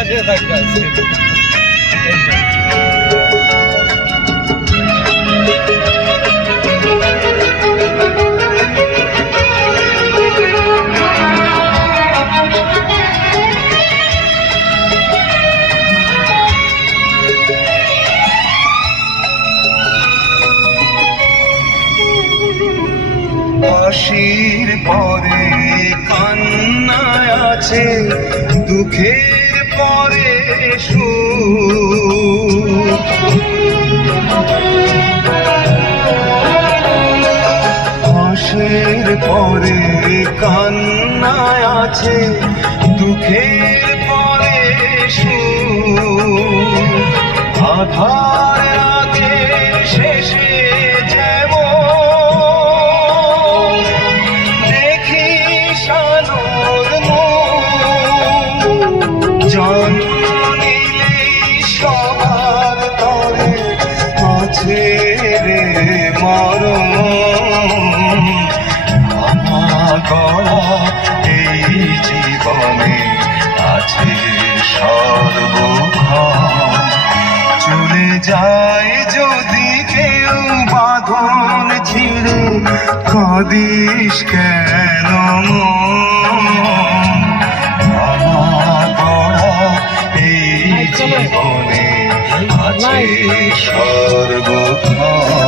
ইতিহাসে থাকবে আজকে। হাসির পরে কান্নায় আছে, দুঃখের পরে সুখ। হাসির পরে কান্নায় আছে, দুঃখের পরে সুখ। আধার আছে শেষে সবার তরে আছে রে মরণ। আমার গড়া এই জীবনে আছে সর্বক্ষণ। চলে যায় যদি কেউ বাঁধন ছিঁড়ে, কাঁদিস কেন? জীবনে আছে সর্বক্ষণ।